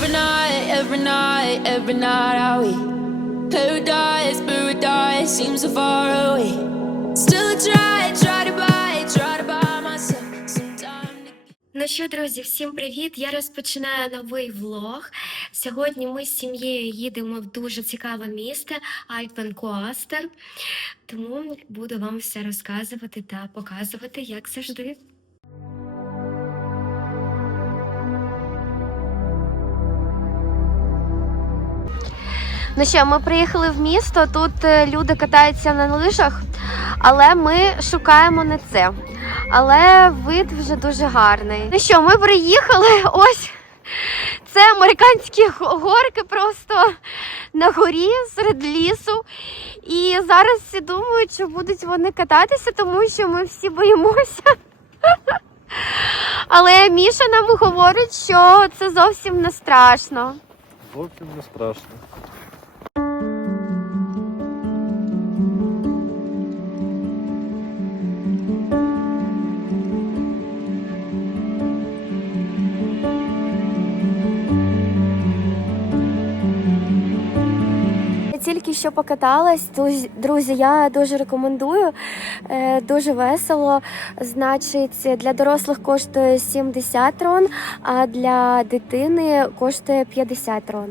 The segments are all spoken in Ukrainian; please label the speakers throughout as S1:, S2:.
S1: Every night, every night, every night are we Paradise, paradise seems so far away Still try, try to buy, try to buy myself some
S2: Ну що, друзі, всім привіт! Я розпочинаю новий влог. Сьогодні ми з сім'єю їдемо в дуже цікаве місто Альпен-Коастер. Тому буду вам все розказувати та показувати, як завжди. Ну що, ми приїхали в місто. Тут е, люди катаються на лижах, але ми шукаємо не це. Але вид вже дуже гарний. Ну що, ми приїхали. Ось це американські горки просто на горі серед лісу. І зараз всі думають, що будуть вони кататися, тому що ми всі боїмося. Але Міша нам говорить, що це зовсім не страшно.
S3: Зовсім не страшно.
S2: Що покаталась. Друзі, я дуже рекомендую. Е, Дуже весело. Значить, для дорослих коштує 70 трон, а для дитини коштує 50 трон.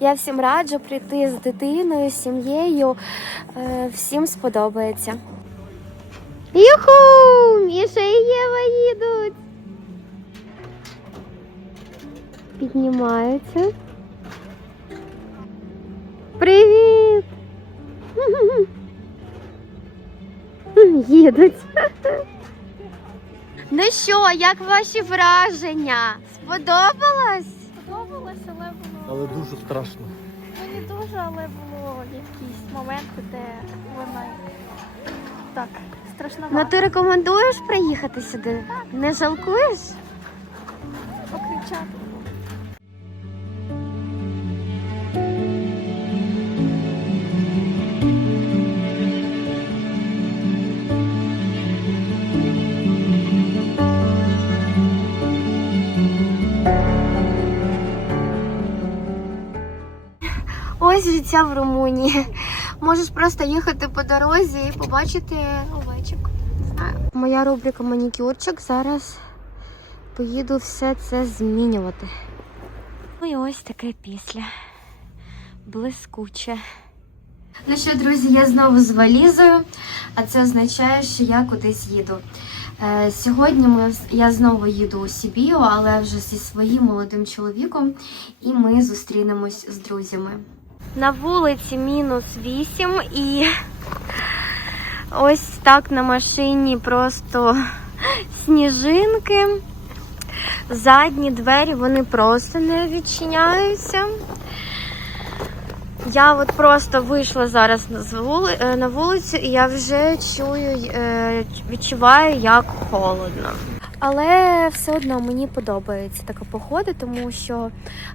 S2: Я всім раджу прийти з дитиною, з сім'єю. Е, Всім сподобається. Юху! Міша і Єва їдуть. Піднімаються. Привіт! Їдуть. Ну що, як ваші враження? Сподобалось?
S4: Сподобалось, але було
S3: Але дуже страшно.
S4: ну не дуже, але було якісь моменти, де вона так страшновато.
S2: Ну ти рекомендуєш приїхати сюди? Не жалкуєш?
S4: покричати.
S2: Ось життя в Румунії. Можеш просто їхати по дорозі і побачити овечок. Моя рубрика манікюрчик. Зараз поїду все це змінювати. Ну і ось таке після. Блискуче. Ну що, друзі, я знову з валізою, а це означає, що я кудись їду. Е, Сьогодні ми, я знову їду у Сібію, але вже зі своїм молодим чоловіком, і ми зустрінемось з друзями. На вулиці мінус 8 і ось так на машині просто сніжинки. Задні двері вони просто не відчиняються. Я от просто вийшла зараз на е, вулицю, і я вже чую, е, відчуваю, як холодно. Але все одно мені подобається така погода, тому що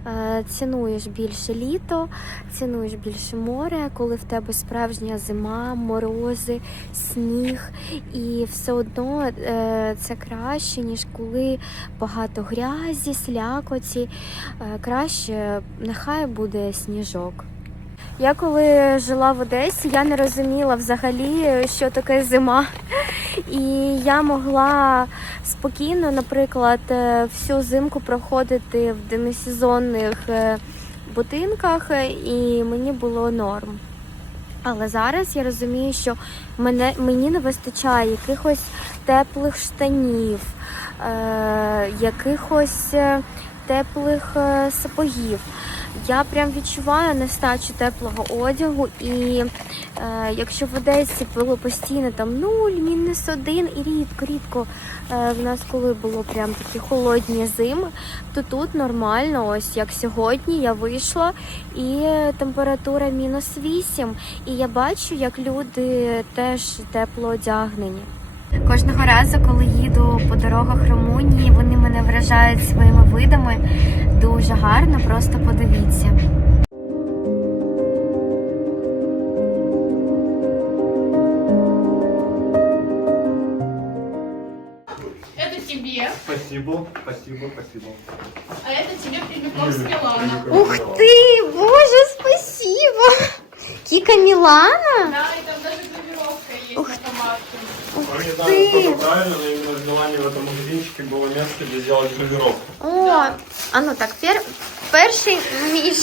S2: е, цінуєш більше літо, цінуєш більше море, коли в тебе справжня зима, морози, сніг. І все одно е, це краще, ніж коли багато грязі, слякоті. Е, краще нехай буде сніжок. Я коли жила в Одесі, я не розуміла взагалі, що таке зима. І я могла спокійно, наприклад, е, всю зимку проходити в демисезонних е, будинках, е, і мені було норм. Але зараз я розумію, що мене, мені не вистачає якихось теплих штанів, е, якихось теплих сапогів. Я прям відчуваю нестачу теплого одягу, і е, якщо в Одесі було постійно там 0, мінус 1 і рідко, рідко е, в нас коли було прям такі холодні зими, то тут нормально, ось як сьогодні я вийшла і температура мінус 8. І я бачу, як люди теж тепло одягнені. Кожного разу, коли їду по дорогах Румунії, вони мене вражають своїми видами. Дуже гарно, просто подивіться.
S5: Это тебе,
S3: Спасибо, спасибо, спасибо.
S5: а это тебе. Московський лана.
S2: Ух ти! Боже, спасибо! Кіка Мілана?
S5: Да, і там навіть гравіровка є
S2: Ух
S5: на помадку.
S2: Ух
S3: Мы не знаю,
S2: ты!
S3: насколько правильно, но именно в Милане в этом магазинчике было место, где сделать гравировку.
S2: О, а ну так, пер... перший між.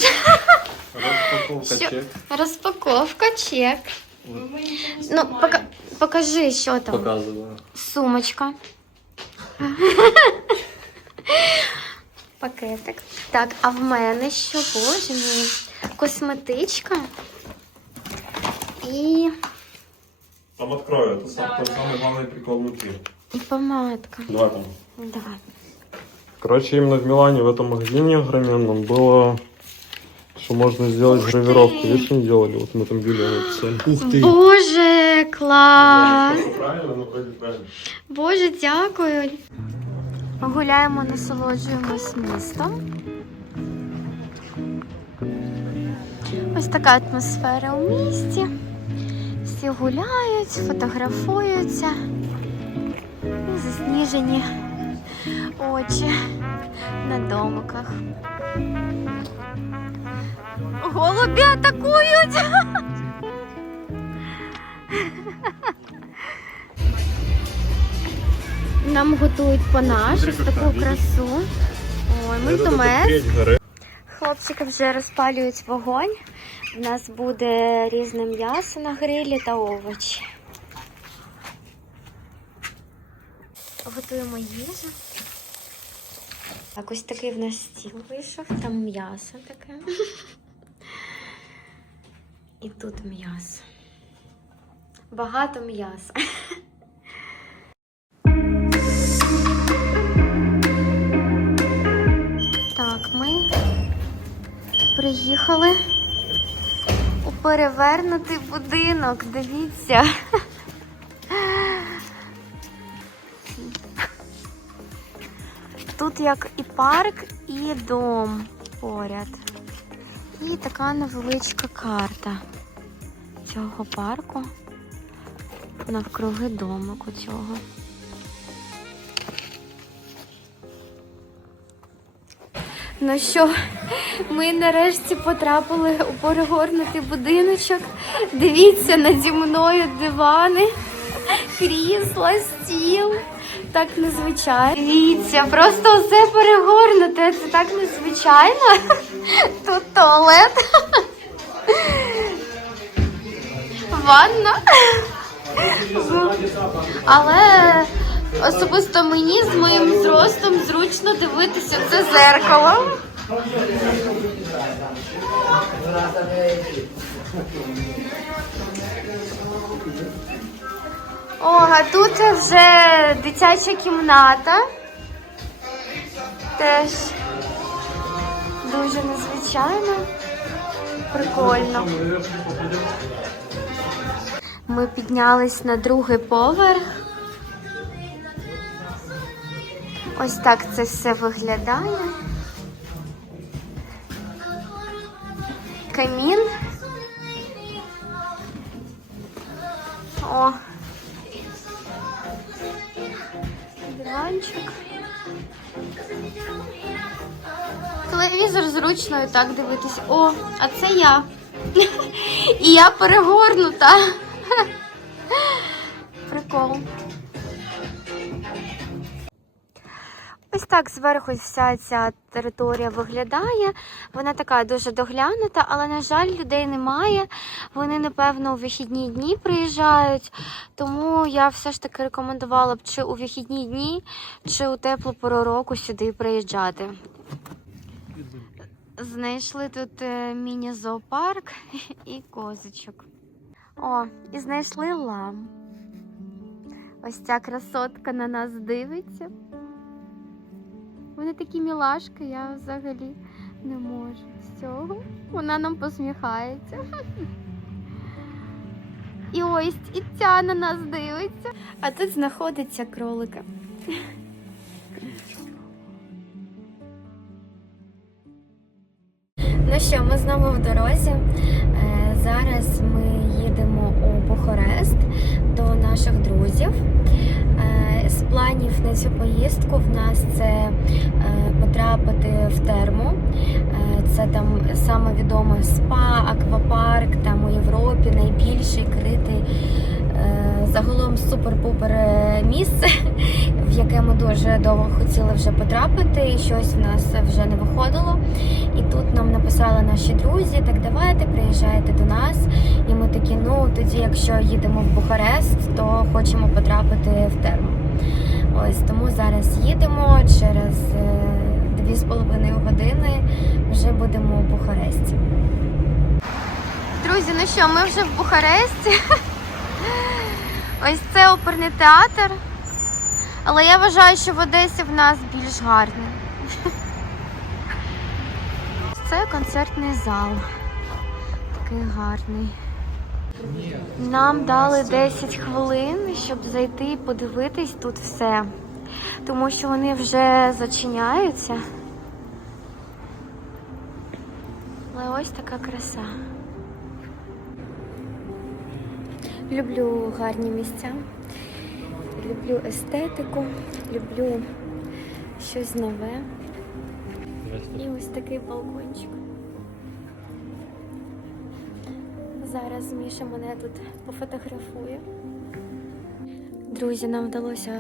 S3: Распаковка
S2: Що?
S3: чек.
S2: Розпаковка, чек.
S5: Ми нічого не
S2: Ну,
S5: знімаємо.
S2: пока... покажи, що там.
S3: Показываю.
S2: Сумочка. Пакетик. Так, а в мене що, боже мій? Косметичка. І,
S3: Там открою, это сам, тот самый главный прикол внутри.
S2: і помадка.
S3: Давай там.
S2: Давай.
S3: Короче, именно в Милане, в этом магазине огроменном, было, что можно сделать
S2: Ух
S3: гравировку.
S2: ты!
S3: Видишь, не делали, вот мы там били написали. Ух
S2: Боже, клас!
S3: Правильно, ну вроде правильно.
S2: Боже, дякую. Гуляємо, насолоджуємось містом. Ось така атмосфера у місті. Всі гуляють, фотографуються. І засніжені очі на домиках. Голубі атакують! Нам готують панаш, ось таку красу. Ой, мультомес. Хлопчики вже розпалюють вогонь. У нас буде різне м'ясо на грилі та овочі. Готуємо їжу. Так, ось такий в нас стіл вийшов, там м'ясо таке. І тут м'ясо. Багато м'яса. Приїхали у перевернутий будинок. Дивіться. Тут як і парк, і дом поряд. І така невеличка карта цього парку навкруги домику цього. Ну що, ми нарешті потрапили у перегорнутий будиночок. Дивіться наді мною дивани, крісла, стіл. Так незвичайно. Дивіться, просто все перегорнуте. Це так незвичайно. Тут туалет. Ванна. Але особисто мені з моїм зростом зручно дивитися це зеркало. О, а тут вже дитяча кімната. Теж дуже незвичайно. Прикольно. Ми піднялись на другий поверх. Ось так це все виглядає. Камін. О. Диванчик. Телевізор зручно і так дивитись. О, а це я. І я перегорнута. Прикол. Ось так зверху вся ця територія виглядає. Вона така дуже доглянута, але, на жаль, людей немає. Вони, напевно, у вихідні дні приїжджають. Тому я все ж таки рекомендувала б чи у вихідні дні, чи у теплу пору року сюди приїжджати. Знайшли тут е, міні-зоопарк і козочок. О, і знайшли лам. Ось ця красотка на нас дивиться. Вони такі мілашки, я взагалі не можу з цього. Вона нам посміхається. І ось і ця на нас дивиться. А тут знаходиться кролика. Ну що, ми знову в дорозі. Зараз ми їдемо у Бухарест до наших друзів. Е, З планів на цю поїздку в нас це е, потрапити в терму. Е, Це там саме відоме спа, аквапарк там у Європі, найбільший критий. Е, Загалом супер-пупер е, місце, в яке ми дуже довго хотіли вже потрапити, і щось в нас вже не виходило. І тут нам написали наші друзі, так давайте приїжджайте до нас. І ми такі, ну тоді, якщо їдемо в Бухарест, то хочемо потрапити в терму. Ось тому зараз їдемо через е, дві з половиною години. Вже будемо у Бухаресті. Друзі, ну що, ми вже в Бухаресті. Ось це оперний театр. Але я вважаю, що в Одесі в нас більш гарний. Це концертний зал. Такий гарний. Нам дали 10 хвилин, щоб зайти і подивитись тут все. Тому що вони вже зачиняються. Але ось така краса. Люблю гарні місця, люблю естетику, люблю щось нове. І ось такий балкончик. Зараз Міша мене тут пофотографує. Друзі, нам вдалося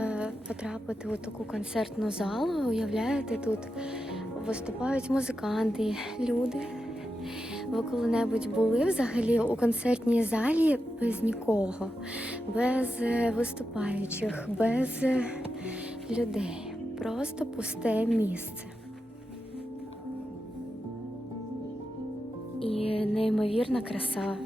S2: потрапити у таку концертну залу. Уявляєте, тут виступають музиканти, люди. Ви коли-небудь були взагалі у концертній залі без нікого, без е, виступаючих, без е, людей. Просто пусте місце. І неймовірна краса.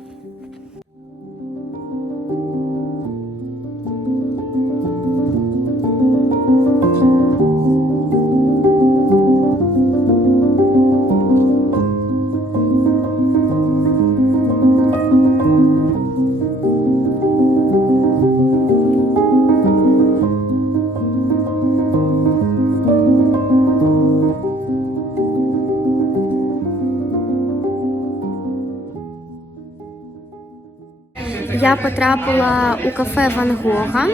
S2: Потрапила у кафе Ван Гога.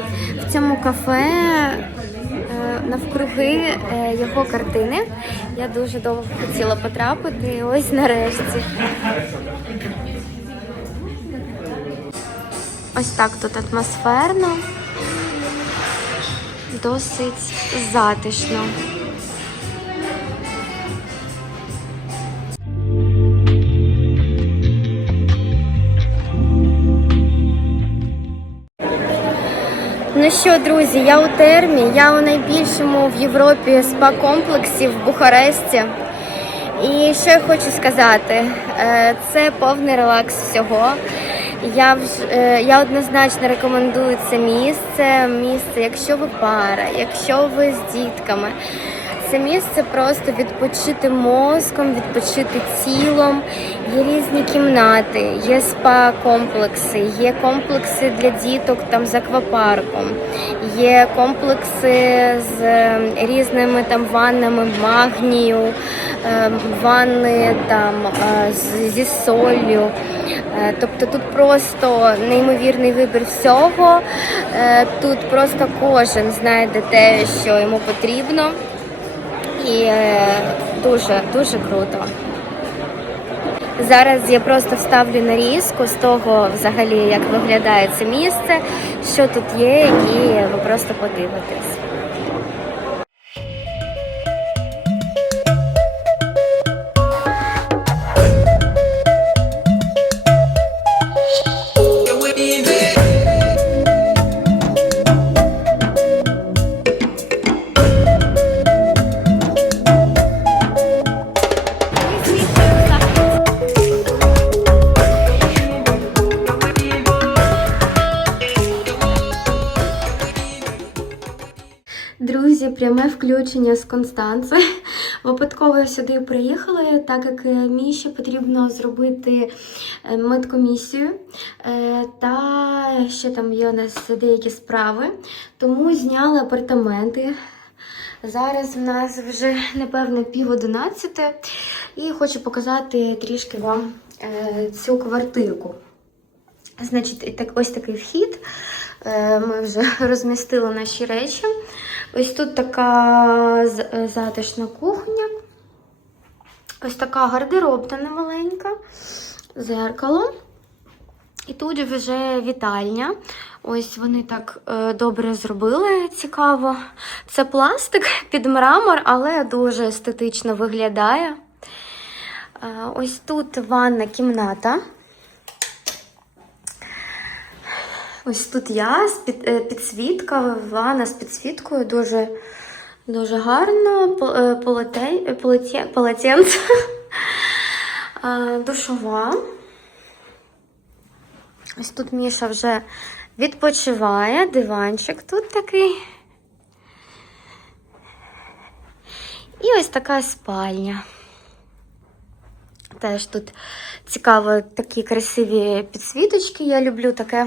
S2: В цьому кафе е, навкруги е, його картини. Я дуже довго хотіла потрапити. Ось нарешті. Ось так тут атмосферно, досить затишно. Ну що, друзі, я у термі, я у найбільшому в Європі спа-комплексі в Бухаресті. І що я хочу сказати, Е, це повний релакс всього. Я е, я однозначно рекомендую це місце. Місце, якщо ви пара, якщо ви з дітками. Це місце просто відпочити мозком, відпочити тілом. Є різні кімнати, є спа-комплекси, є комплекси для діток там з аквапарком, є комплекси з е, різними там ваннами магнію, е, ванни там е, зі солью. Е, Тобто тут просто неймовірний вибір всього. Е, Тут просто кожен знайде те, що йому потрібно. І е, дуже, дуже круто. Зараз я просто вставлю нарізку з того, взагалі, як виглядає це місце, що тут є, і ви просто подивитесь. Пряме включення з Констанци. Випадково я сюди приїхала, так як е, Міші потрібно зробити е, медкомісію, е, та ще там є у нас деякі справи, тому зняли апартаменти. Зараз в нас вже напевно пів одинадцяте, і хочу показати трішки вам цю квартирку. Значить, так, ось такий вхід. Ми вже розмістили наші речі. Ось тут така е, затишна кухня. Ось така гардеробна немаленька, зеркало. І тут вже вітальня. Ось вони так е, добре зробили, цікаво. Це пластик під мрамор, але дуже естетично виглядає. Е, ось тут ванна кімната. Ось тут я, з е, підсвітка, ванна з підсвіткою, дуже, дуже гарно. Е, полотен- полотен- Полотенце. Е, Душова. Ось тут Міша вже відпочиває, диванчик тут такий. І ось така спальня. Теж тут цікаво такі красиві підсвіточки. Я люблю таке.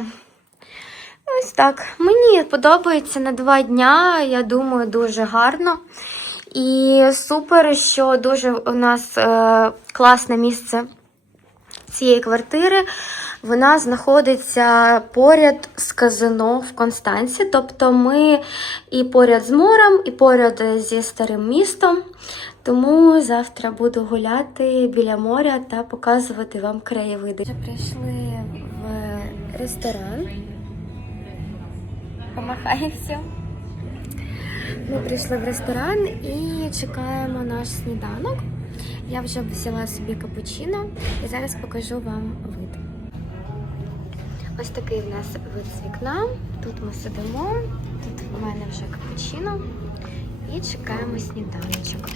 S2: Ось так. Мені подобається на два дня, я думаю, дуже гарно. І супер, що дуже у нас е, класне місце цієї квартири. Вона знаходиться поряд з казино в Констанці. Тобто ми і поряд з морем, і поряд зі старим містом. Тому завтра буду гуляти біля моря та показувати вам краєвиди. Вже прийшли в ресторан. Помахай все. Ми прийшли в ресторан і чекаємо наш сніданок. Я вже взяла собі капучино і зараз покажу вам вид. Ось такий в нас вид з вікна. Тут ми сидимо, тут в мене вже капучино і чекаємо сніданочок.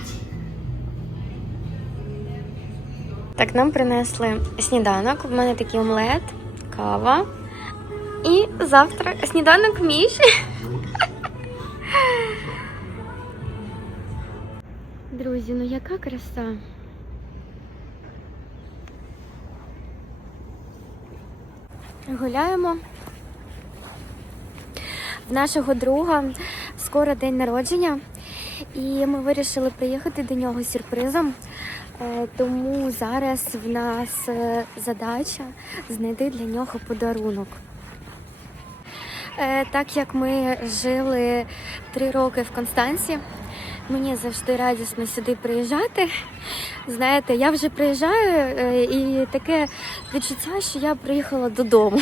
S2: Так, нам принесли сніданок. У мене такий омлет, кава. І завтра сніданок Міші. Друзі, ну яка краса. Гуляємо. В нашого друга скоро день народження, і ми вирішили приїхати до нього з сюрпризом. Е, Тому зараз в нас е, задача знайти для нього подарунок. Е, Так як ми жили три роки в Констанці, мені завжди радісно сюди приїжджати. Знаєте, я вже приїжджаю е, і таке відчуття, що я приїхала додому.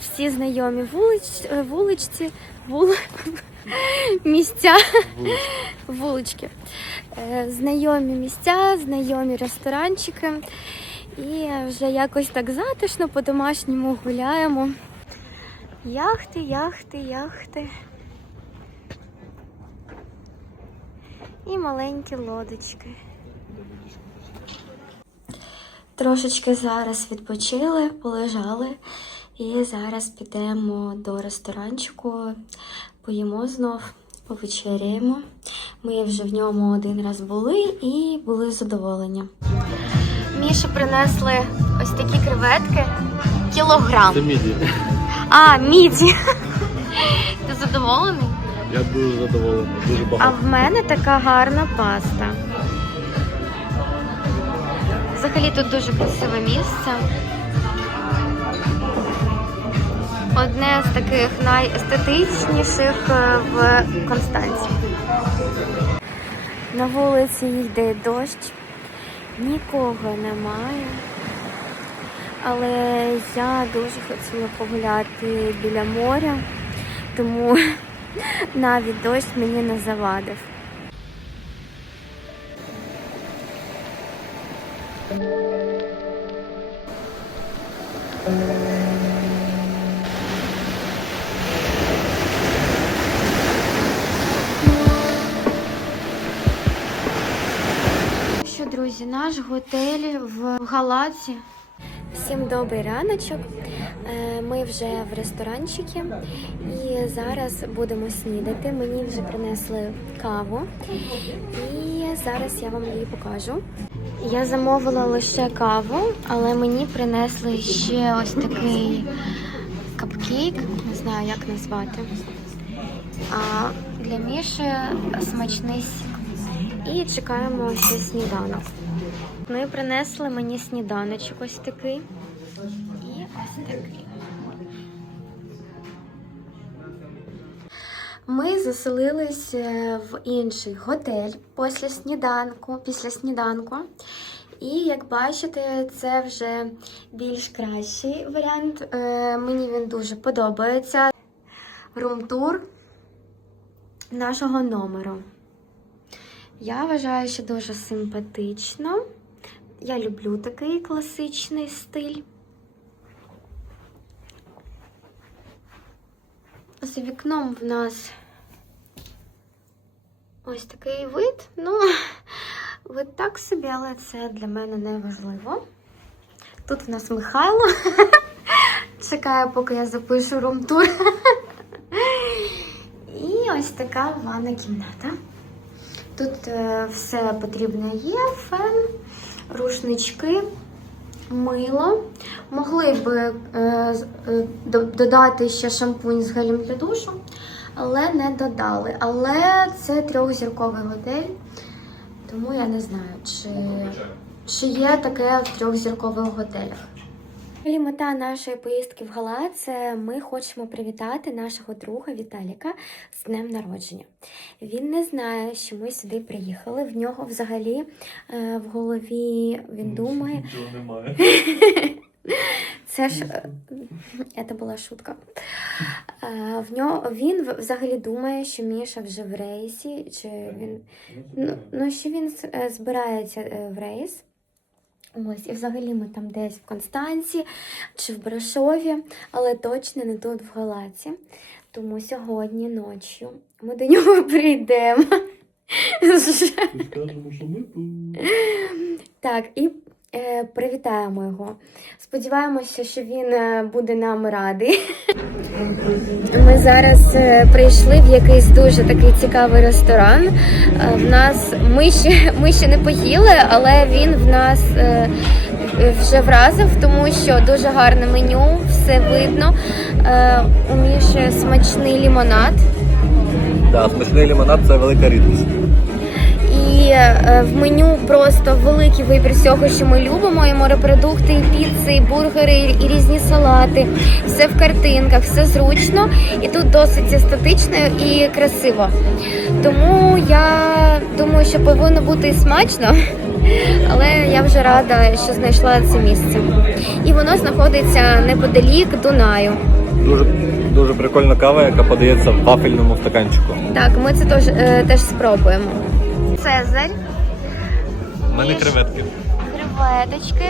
S2: Всі знайомі вулич, е, вуличці, вул... місця, вулички. Знайомі місця, знайомі ресторанчики. І вже якось так затишно по-домашньому гуляємо. Яхти, яхти, яхти. І маленькі лодочки. Трошечки зараз відпочили, полежали. І зараз підемо до ресторанчику, поїмо знов, повечеряємо. Ми вже в ньому один раз були і були задоволені. Міші принесли ось такі креветки. Кілограм.
S3: Це міді.
S2: А, міді. Ти задоволений?
S3: Я дуже задоволений, дуже
S2: А в мене така гарна паста. Взагалі тут дуже красиве місце. Одне з таких найестетичніших е, в Констанці. На вулиці йде дощ, нікого немає. Але я дуже хотіла погуляти біля моря, тому навіть дощ мені не завадив. Що, друзі, наш готель в Галаці. Всім добрий раночок. Е, Ми вже в ресторанчикі і зараз будемо снідати. Мені вже принесли каву, і зараз я вам її покажу. Я замовила лише каву, але мені принесли ще ось такий капкейк, не знаю як назвати. А для Міші смачний сік. І чекаємо ще сніданок. Ми принесли мені сніданочок ось такий. І ось такий. Ми заселились е, в інший готель після сніданку, після сніданку. І як бачите, це вже більш кращий варіант. Е, Мені він дуже подобається. Рум-тур нашого номеру. Я вважаю, що дуже симпатично. Я люблю такий класичний стиль. За вікном в нас ось такий вид. Ну, вид так собі, але це для мене не важливо. Тут в нас Михайло. Чекає, поки я запишу рум-тур. І ось така ванна кімната. Тут е, все потрібне є: фен, рушнички, мило. Могли б е, е, додати ще шампунь з гелем для душу, але не додали. Але це трьохзірковий готель, тому я не знаю, чи, чи є таке в трьохзіркових готелях. Взагалі, Мета нашої поїздки в Гала це ми хочемо привітати нашого друга Віталіка з днем народження. Він не знає, що ми сюди приїхали. В нього взагалі е, в голові він думає.
S3: немає.
S2: Це ж е, це була шутка. Е, В нього він взагалі думає, що Міша вже в рейсі, чи він ну, ну що він збирається в рейс. Ось, і взагалі ми там десь в Констанці чи в Брашові, але точно не тут в Галаці. Тому сьогодні ночі ми до нього прийдемо.
S3: Скажемо, що ми тут.
S2: Так, і привітаємо його. Сподіваємося, що він е, буде нам радий. Ми зараз е, прийшли в якийсь дуже такий цікавий ресторан. Е, в нас ми ще, ми ще не поїли, але він в нас е, вже вразив, тому що дуже гарне меню, все видно. Е, у Міші смачний лімонад.
S6: Да, смачний лимонад це велика рідкість.
S2: І е, в меню просто великий вибір всього, що ми любимо. І морепродукти, і піци, і бургери, і різні салати. Все в картинках, все зручно. І тут досить естетично і красиво. Тому я думаю, що повинно бути і смачно. Але я вже рада, що знайшла це місце. І воно знаходиться неподалік Дунаю.
S6: Дуже, дуже прикольна кава, яка подається в вафельному стаканчику.
S2: Так, ми це теж, е, теж спробуємо. Цезарь.
S6: У мене креветки.
S2: Креветочки.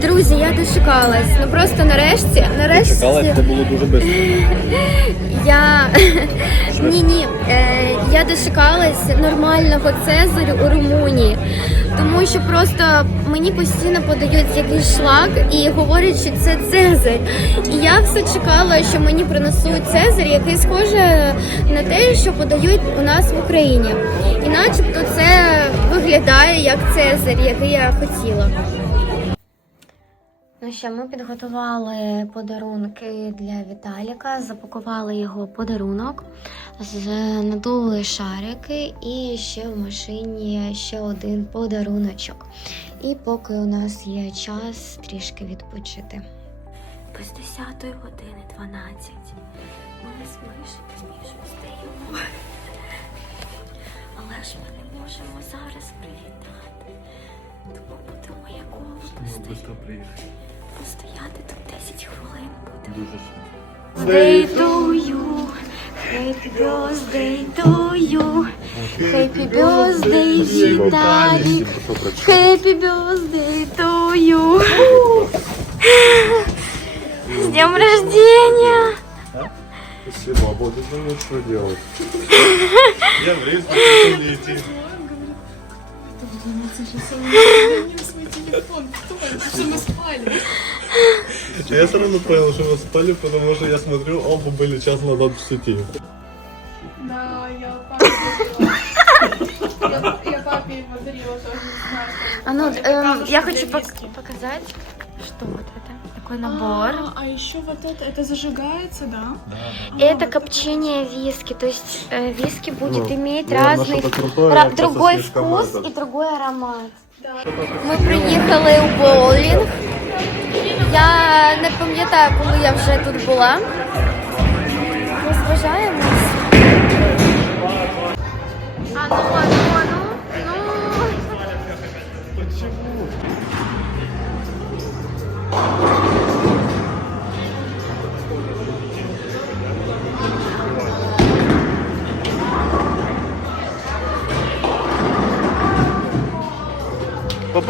S2: Друзі, я дочекалась. Ну просто нарешті, нарешті
S6: Чекала, це було дуже швидко.
S2: я ні, ні. Е, я дочекалась нормального Цезарю у Румунії. Тому що просто мені постійно подають якийсь шлак і говорять, що це Цезарь. І я все чекала, що мені принесуть Цезарь, який схоже на те, що подають у нас в Україні. І начебто це виглядає як Цезарь, який я хотіла. Ну що, ми підготували подарунки для Віталіка, запакували його подарунок, з- надули шарики і ще в машині ще один подаруночок. І поки у нас є час трішки відпочити. Без 10 години 12. Ми з Мишою з Мішою стоїмо. Але ж ми не можемо зараз привітати. Тому будемо якого стояти. Постояти тут 10 хвилин будемо. Birthday to you, happy birthday to you, happy birthday, Віталік, happy birthday to you. С днем рождения!
S3: Спасибо, а вот это мне что делать? Я в рейс не идти.
S5: Телефон. Что мы спали?
S3: Я сразу понял, что вы спали, потому что я смотрю, оба были час назад в сети.
S5: Да, я папе. Я, я папе подарила тоже, не знаю. что
S2: А ну,
S5: это.
S2: эм, я хочу пок- показать, что вот это. Такой набор.
S5: А, а еще вот это, это зажигается, да? А,
S2: Это копчение виски, то есть э, виски будет
S3: Ну,
S2: иметь
S3: ладно,
S2: разный,
S3: крутое,
S2: ра-
S3: просто
S2: другой
S3: слишком
S2: вкус
S3: этот.
S2: и другой аромат. Ми приїхали у боулінг. Я не пам'ятаю, коли я вже тут була. побажаємось.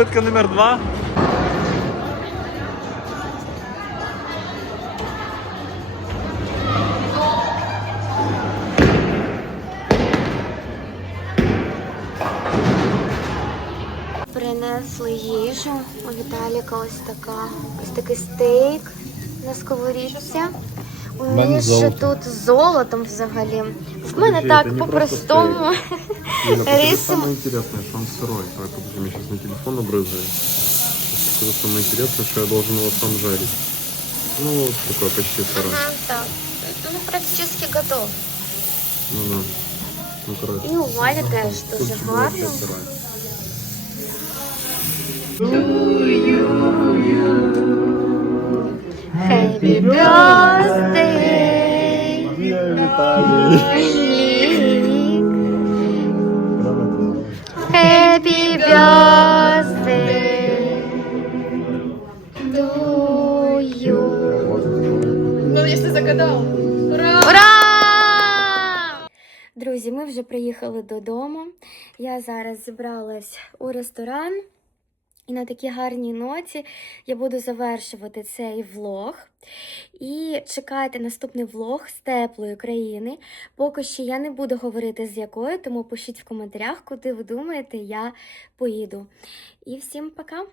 S6: Попитка номер два.
S2: Принесли їжу. У Віталіка ось така, ось такий стейк на сковорідці. У
S3: мене
S2: ще тут золотом взагалі. В мене так по-простому.
S3: Покажи
S2: Рис.
S3: самое интересное, что он сырой. Ой, подожди, мне сейчас на телефон. Сейчас покажу самое интересное, что я должен его сам жарить. Ну, вот такой почти сырой.
S2: Ага, так. Ну, практично готов.
S3: Ну да. Ну, короче.
S2: І у Валі теж дуже
S3: Тут
S2: гарно.
S3: вообще сырой.
S2: Happy birthday! Друзі, ми вже приїхали додому. Я зараз зібралась у ресторан. І на такій гарній ноті я буду завершувати цей влог. І чекайте наступний влог з теплої країни. Поки що я не буду говорити з якою, тому пишіть в коментарях, куди ви думаєте, я поїду. І всім пока!